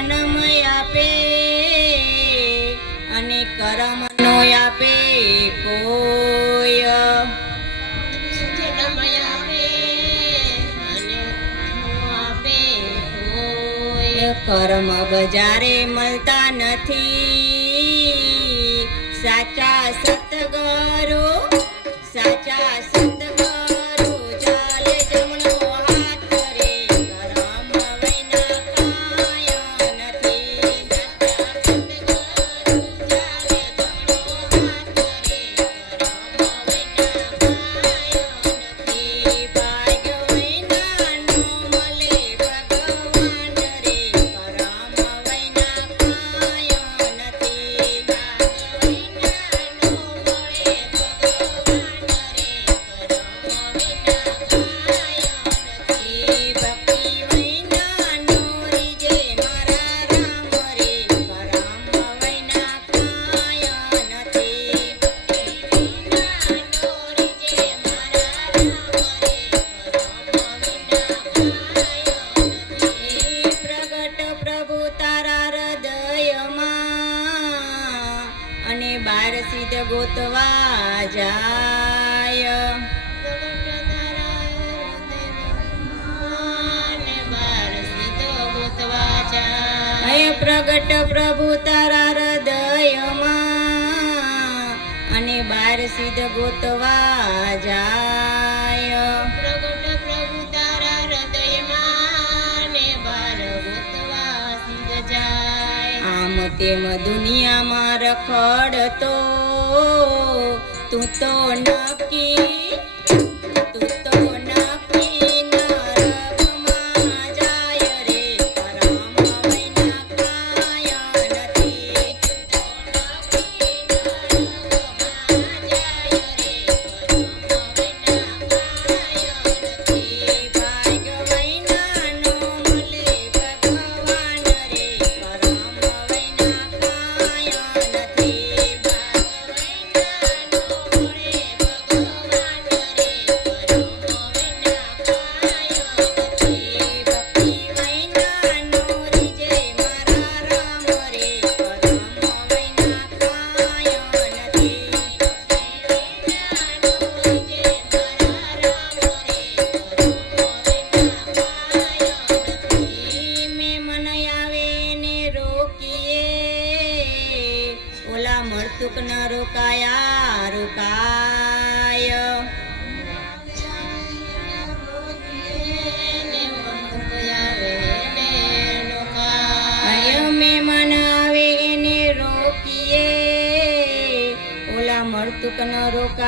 જન્મ આપે અને કર્મ નો આપે કોઈ જન્મ આપે અને આપે કોઈ કર્મ બજારે મળતા નથી સાચા સતગુરુ સાચા સતગુરુ ચાલે જમણો હાથ રે કરમ વૈના કાયા નથી સાચા સતગુરુ ચાલે જમણો હાથ રે કરમ વૈના કાયા નથી ભાગ્ય વૈના નો મળે ભગવાન રે કરમ વૈના કાયા નથી ભાગ્ય વૈના નો મળે ભગવાન રે કરમ વૈના કાયા નથી ભક્તિ વૈના નો રીજે મારા રામ રે કરમ વૈના કાયા નથી ભક્તિ વૈના નો રીજે મારા રામ રે કરમ વૈના કાયા નથી પ્રગટ પ્રભુ તારા હૃદયમાં અને બાર સિદ્ધ ગોતવા જાય પ્રગટ પ્રભુ તારા હૃદયમાં અને બાર સિદ્ધ ગોતવા જાય પ્રગટ પ્રભુ તારા હૃદયમાં અને બાર ગોતવા સિદ્ધ જાય આમ તેમ દુનિયામાં રખડતો તું તો નક્કી નરકમાં જાય રે કરમ વૈના કાયા નથી નરકમાં જાય રે કરમ વૈના કાયા નથી ભાગ્ય વૈના નો મળે ભગવાન રે કરમ વૈના કાયા નથી ભાગ્ય વૈના નો મળે ભગવાન રે કરમ વૈના કાયા નથી ભક્તિ વૈના નો રીજે મારા રામ રે કરમ વૈના કાયા નથી ભક્તિ વૈના નો રીજે મારા રામ રે કરમ વૈના કાયા નથી મેં મન આવે ને રોકીએ ઓલા મળતુક ન રોકાયા રોકાય મેં મન આવે એને રોકીએ ઓલા મળતુક ન રોકાય